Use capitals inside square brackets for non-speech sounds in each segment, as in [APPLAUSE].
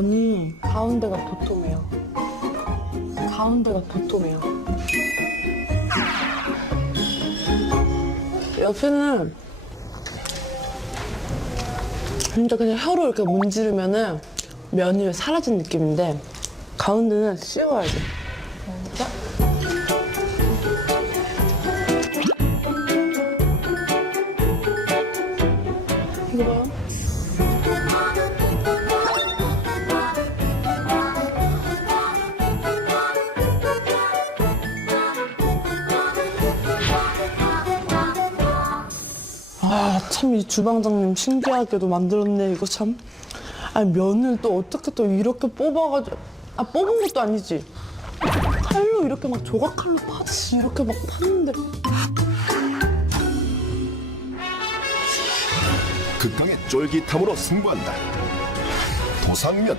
면이 가운데가 도톰해요. 가운데가 도톰해요. 옆에는 진짜 그냥 혀로 이렇게 문지르면은 면이 사라진 느낌인데 가운데는 씌워야지. 주방장님 신기하게도 만들었네, 이거 참. 아니, 면을 또 어떻게 또 이렇게 뽑아가지고. 아, 뽑은 것도 아니지. 칼로 이렇게 막 조각칼로 파듯이 이렇게 막 파는데. 극강의 쫄깃함으로 승부한다. 도상면.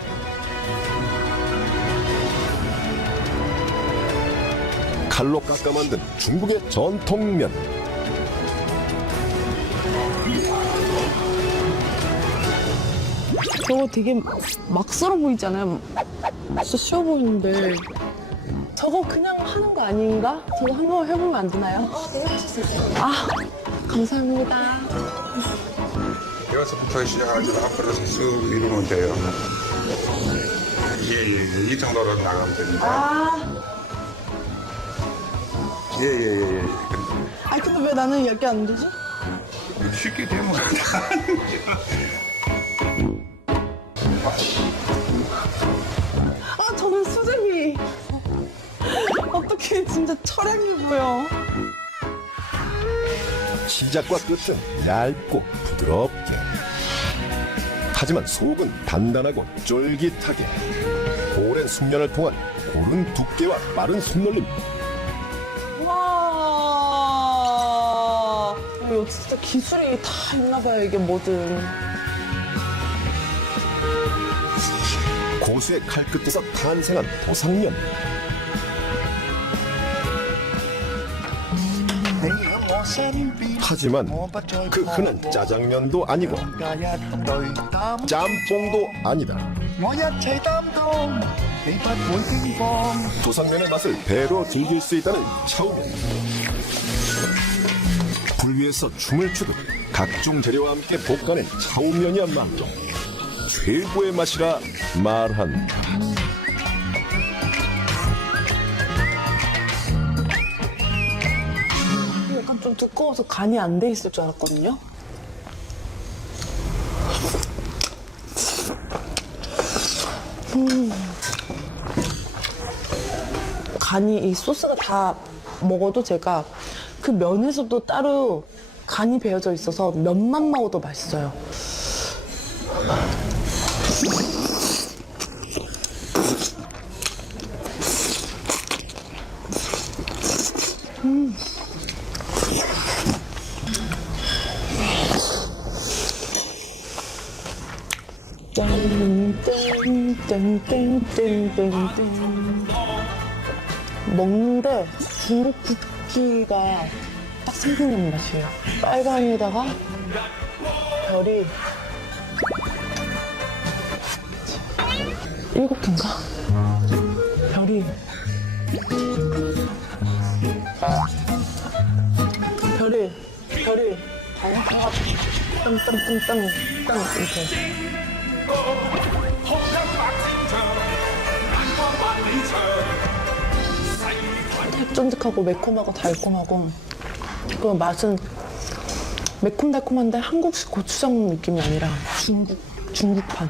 칼로 깎아 만든 중국의 전통면. 저거 되게 막설어 보이잖아요. 진짜 쉬워 보이는데. 저거 그냥 하는 거 아닌가? 저거 한번 해보면 안 되나요? 아, 감사합니다. 여기서부터 시작해가지고 앞으로 쑥 이루면 돼요. 예예예 이 정도로 나가면 됩니다. 아, 예예예 예, 아 근데 왜 나는 이렇게 안 되지? 예. 쉽게 되면 다 아, 어떻게 [LAUGHS] 진짜 철학이 보여. 시작과 끝은 얇고 부드럽게. 하지만 속은 단단하고 쫄깃하게. 오랜 숙련을 통한 고른 두께와 빠른 손놀림. 와. 이거 진짜 기술이 다 있나 봐요, 이게 뭐든. 고수의 칼끝에서 탄생한 도상면. 하지만 그 흔한 짜장면도 아니고 짬뽕도 아니다. 도상면의 맛을 배로 즐길 수 있다는 차우면. 불 위에서 춤을 추듯 각종 재료와 함께 볶아낸 차우면이야말로 최고의 맛이라 말한다. 좀 두꺼워서 간이 안 돼 있을 줄 알았거든요. 음. 간이 이 소스가 다 먹어도 제가 그 면에서도 따로 간이 배어져 있어서 면만 먹어도 맛있어요. 땡 땡땡땡땡땡땡 먹는데 중국 쿠키가 딱 생각나는 맛이에요. 빨강에다가 별이 일곱 개인가? 별이 별이 별이 땅땅땅땅땅 이렇게 되게 쫀득하고 매콤하고 달콤하고 그 맛은 매콤달콤한데 한국식 고추장 느낌이 아니라 중국 중국판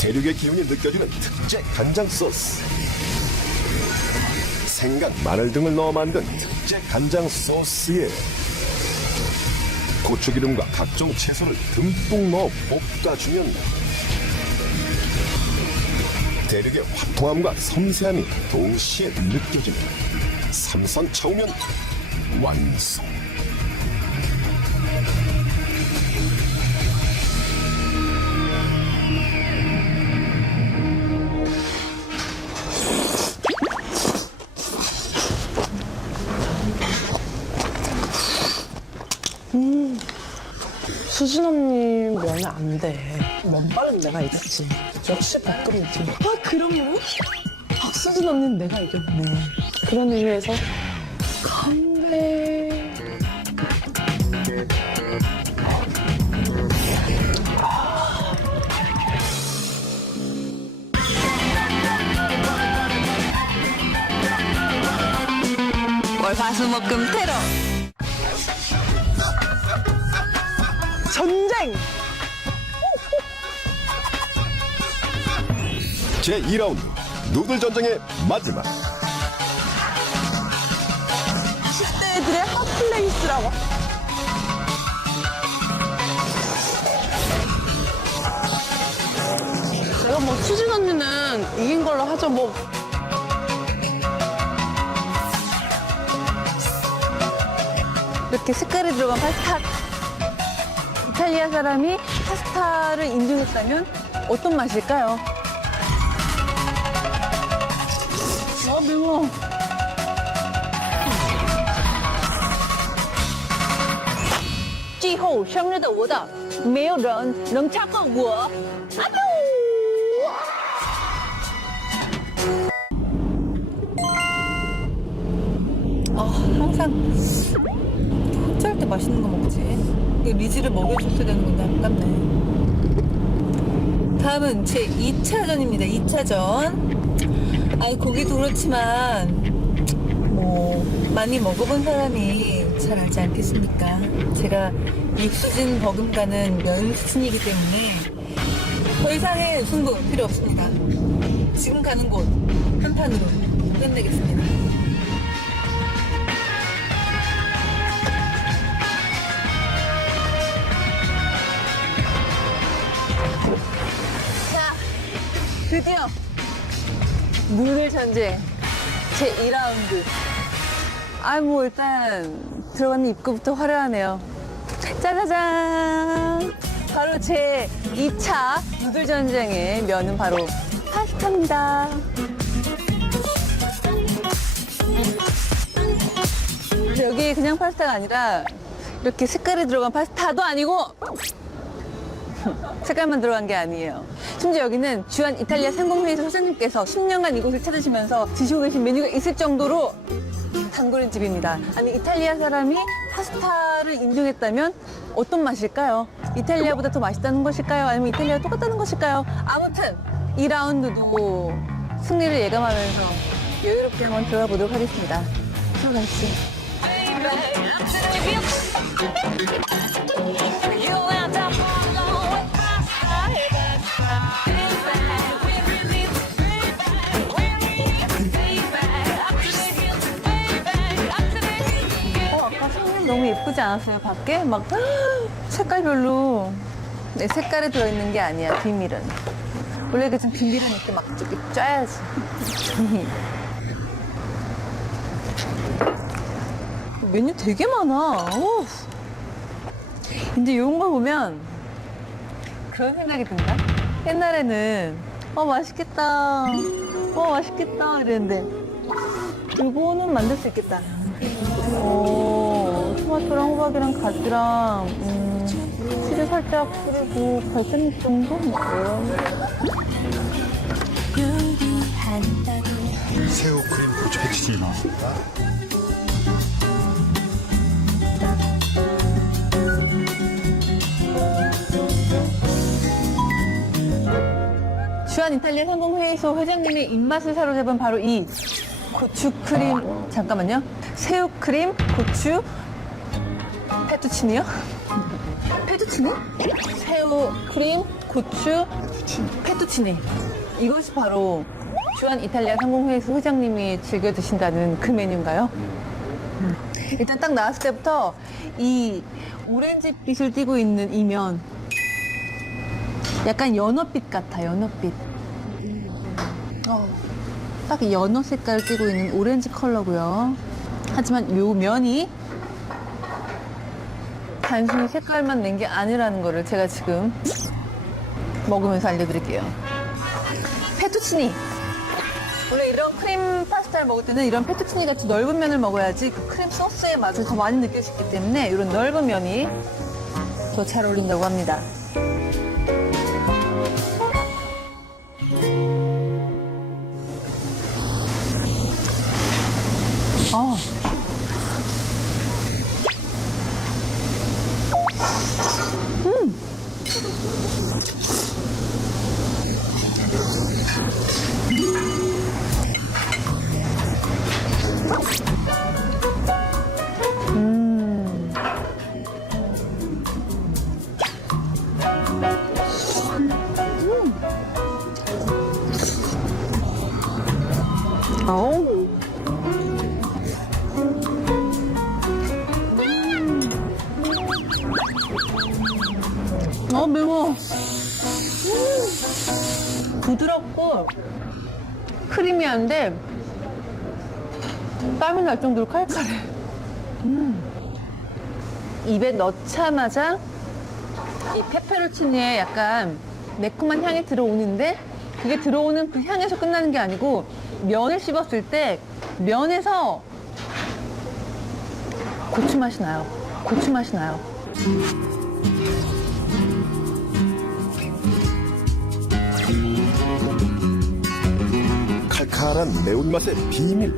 대륙의 기운이 느껴지는 특제 간장 소스. 생강, 마늘 등을 넣어 만든 특제 간장 소스에 고추기름과 각종 채소를 듬뿍 넣어 볶아주면 대륙의 화통함과 섬세함이 동시에 느껴지는 삼선 처우면 완성. 수진 언니 면이 안 돼. 면발은 내가 이겼지. 역시 볶음이 팀. 아, 그러므로 박수진 언니는 내가 이겼네. 그런 의미에서 컴백. 월화수목금 테러 전쟁! 제 2라운드 누들 전쟁의 마지막 10대들의 핫플레이스라고. 내가 뭐 수진 언니는 이긴 걸로 하죠. 뭐 이렇게 색깔이 들어간 파스타 이탈리아 사람이 파스타를 인증했다면 어떤 맛일까요? 아, 매워. 最后生日的舞蹈没有人能超过我啊嘟 아, 항상 혼자 할 때 맛있는 거 먹지. 이 리즈를 먹여줬어야 되는 건데 아깝네. 다음은 제 2차전입니다. 2차전. 아이, 고기도 그렇지만, 뭐, 많이 먹어본 사람이 잘 알지 않겠습니까? 제가 육수진 버금가는 면수진이기 때문에 더 이상의 승부 필요 없습니다. 지금 가는 곳, 한 판으로 끝내겠습니다. 드디어 누들 전쟁 제 2라운드. 아 뭐 일단 들어가는 입구부터 화려하네요. 짜자잔! 바로 제 2차 누들 전쟁의 면은 바로 파스타입니다. 여기 그냥 파스타가 아니라 이렇게 색깔이 들어간 파스타도 아니고 [LAUGHS] 색깔만 들어간 게 아니에요. 심지어 여기는 주한 이탈리아 상공회의소 소장님께서 10년간 이곳을 찾으시면서 드시고 계신 메뉴가 있을 정도로 단골인 집입니다. 아니 이탈리아 사람이 파스타를 인정했다면 어떤 맛일까요? 이탈리아보다 더 맛있다는 것일까요? 아니면 이탈리아와 똑같다는 것일까요? 아무튼 2라운드도 승리를 예감하면서 여유롭게 한번 들어가 보도록 하겠습니다. 들어가시죠. [LAUGHS] 너무 예쁘지 않았어요? 밖에? 막 [GASPS] 색깔별로. 내 색깔에 들어있는 게 아니야 비밀은. 원래 그좀 비밀은 이렇게 막 이렇게 짜야지. [LAUGHS] 메뉴 되게 많아. 어우. 근데 이런 걸 보면 그런 생각이 든다. 옛날에는 어 맛있겠다. 어 맛있겠다. 이랬는데 이거는 만들 수 있겠다. 오, 토마토랑 호박이랑 가지랑 음, 치즈 살짝 뿌리고 발사믹 정도? 뭐 이런 새우 크림 고추 패티시 나왔습니다. 주한 이탈리아 성공회의소 회장님의 입맛을 사로잡은 바로 이 고추 크림 잠깐만요 새우 크림 고추 페투치니요? 페투치니? 새우 크림 고추 페투치니 이것이 바로 주한 이탈리아 성공회의소 회장님이 즐겨 드신다는 그 메뉴인가요? 음. 일단 딱 나왔을 때부터 이 오렌지빛을 띠고 있는 이면 약간 연어빛 같아, 연어빛. 어, 딱 연어 색깔을 띠고 있는 오렌지 컬러고요. 하지만 요 면이 단순히 색깔만 낸 게 아니라는 거를 제가 지금 먹으면서 알려드릴게요. 페투치니. 원래 이런 크림 파스타를 먹을 때는 이런 페투치니 같이 넓은 면을 먹어야지 그 크림 소스의 맛을 더 많이 느낄 수 있기 때문에 이런 넓은 면이 더 잘 어울린다고 합니다. 어, 매워. 음. 부드럽고 크리미한데 땀이 날 정도로 칼칼해. 음. 입에 넣자마자 이 페페로치니에 약간 매콤한 향이 들어오는데 그게 들어오는 그 향에서 끝나는 게 아니고 면을 씹었을 때 면에서 고추 맛이 나요. 고추 맛이 나요. 칼칼한 매운맛의 비밀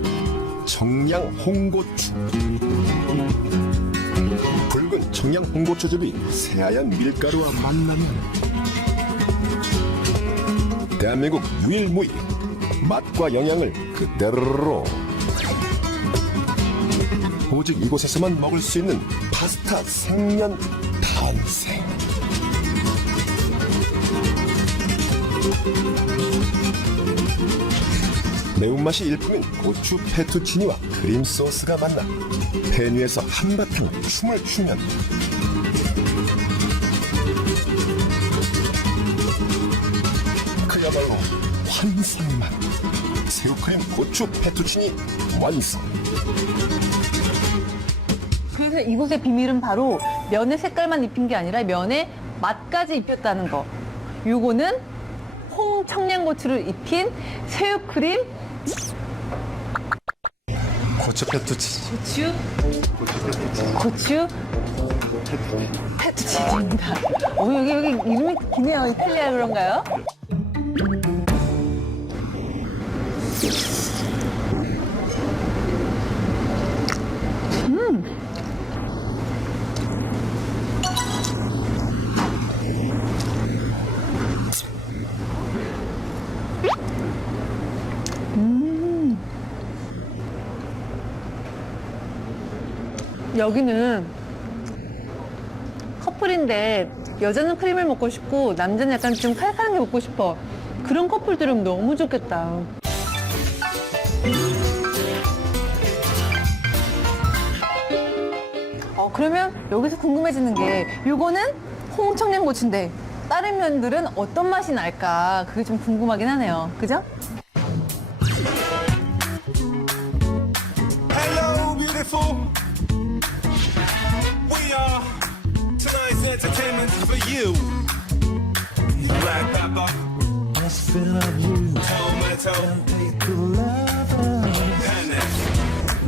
청양 홍고추. 붉은 청양 홍고추즙이 새하얀 밀가루와 만나면 대한민국 유일무이 맛과 영양을 그대로 오직 이곳에서만 먹을 수 있는 파스타 생면 탄생 매운맛이 일품인 고추 페투치니와 크림 소스가 만나 팬 위에서 한바탕 춤을 추면 그야말로 환상맛 새우크림 고추 페투치니 완성 그래서 이곳의 비밀은 바로 면의 색깔만 입힌 게 아니라 면의 맛까지 입혔다는 거. 요거는 홍 청양고추를 입힌 새우크림 고추 페투치. 고추 고추 페투치니입니다. 어, 여기 여기 이름이 기네요. 이탈리아 그런가요? 여기는 커플인데 여자는 크림을 먹고 싶고 남자는 약간 좀 칼칼한 게 먹고 싶어. 그런 커플들은 너무 좋겠다. 어, 그러면 여기서 궁금해지는 게 요거는 홍청양고추인데 다른 면들은 어떤 맛이 날까? 그게 좀 궁금하긴 하네요. 그죠? you. Black pepper, I spit love you. Tomato. Take lover. Panic.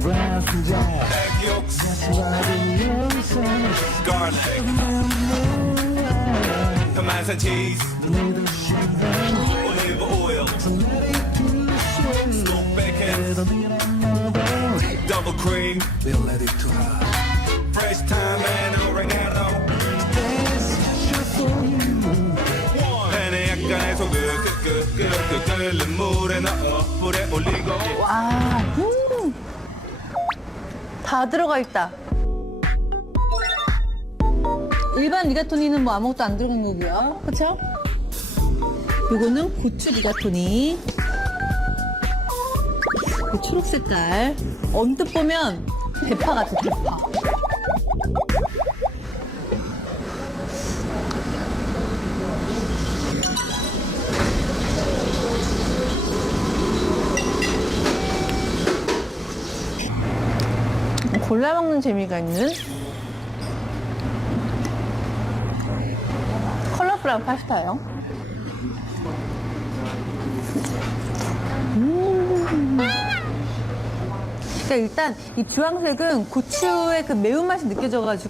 Brown jack. Egg yolks. That's why the yolks Garlic. Tomato cheese. Olive oil. Scoop bacon. Double cream. Fresh thyme and oregano. 끓는 물에 넣어 불에 올리고 와, 음. 다 들어가 있다. 일반 리가토니는 뭐 아무것도 안 들어간 거고요. 그쵸? 요거는 고추 리가토니. 그 초록 색깔. 언뜻 보면 대파 같아, 대파. 골라 먹는 재미가 있는 컬러풀한 파스타예요. 음. 그러니까 일단 이 주황색은 고추의 그 매운맛이 느껴져가지고